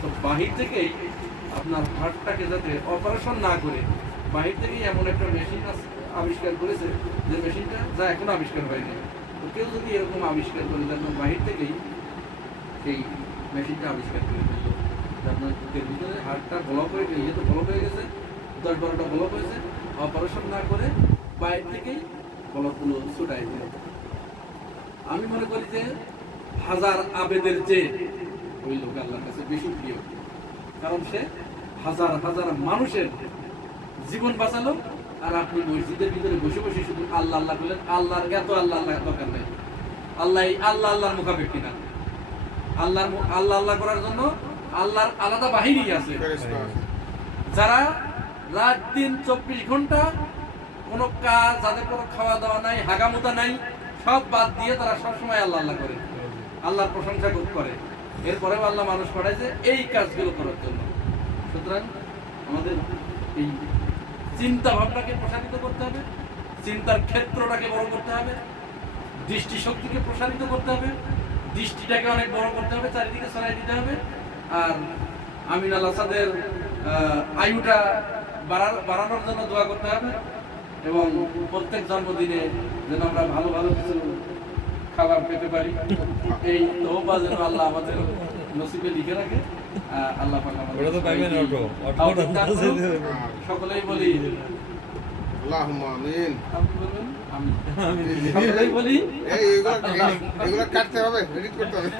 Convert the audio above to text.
তো বাহির থেকেই আপনার হার্টটাকে যাতে অপারেশন না করে বাহির থেকেই এমন একটা মেশিন আবিষ্কার করেছে যে মেশিনটা যা এখনো আবিষ্কার হয়নি। তো কেউ যদি এরকম আবিষ্কার করে দেখবেন বাহির থেকেই সেই মেশিনটা আবিষ্কার করে দিল, আপনার বুকের ভিতরে হার্টটা ব্লক হয়ে গেছে, ইয়ে তো ব্লক হয়ে গেছে, 10-12টা ব্লক হয়েছে, অপারেশন না করে বাইরে থেকেই ব্লকগুলো ছুটাই দিল। আমি মনে করি যে হাজার আবেদের চেয়ে ওই লোক আল্লাহর কাছে বেশি প্রিয়, কারণ সে হাজার হাজার মানুষের জীবন বাঁচালো। আর আপনি মসজিদের ভিতরে বসে বসে শুধু আল্লাহ আল্লাহ বললেন, আল্লাহর এত আল্লাহ আল্লাহ দরকার নেই। আল্লাহ আল্লাহর মুখাপেক্ষী না। আল্লাহ আল্লাহ করার জন্য আল্লাহর আলাদা বাহিনী আছে, যারা রাত দিন 24 ঘন্টা কোনো কাজ, যাদের কোনো খাওয়া দাওয়া নাই, হাগামুতা নাই, সব বাদ দিয়ে তারা সবসময় আল্লাহ আল্লাহ করে, আল্লাহর প্রশংসা করে। এরপরেও আল্লাহ মানুষ পাঠাইছে এই কাজগুলো করার জন্য। সুতরাং আমাদের এই চিন্তা ভাবনাকে প্রসারিত করতে হবে, চিন্তার ক্ষেত্রটাকে বড় করতে হবে, দৃষ্টি শক্তিকে প্রসারিত করতে হবে, দৃষ্টিটাকে অনেক বড় করতে হবে, চারিদিকে ছড়াই দিতে হবে। আর আমিন আল আসাদের আয়ুটা বাড়ানোর জন্য দোয়া করতে হবে, এবং প্রত্যেক জন্মদিনে যেন আমরা ভালো ভালো কিছু খাবার পেতে পারি, এই তওবা যেন আল্লাহ আমাদের নসিবে লিখে রাখে। আল্লাহ পাক আমাদের সকলেই বলি আল্লাহুম্মা আমিন। আপনি বলবেন আমিন। সকলেই বলি এইগুলো কাটতে হবে, এডিট করতে হবে।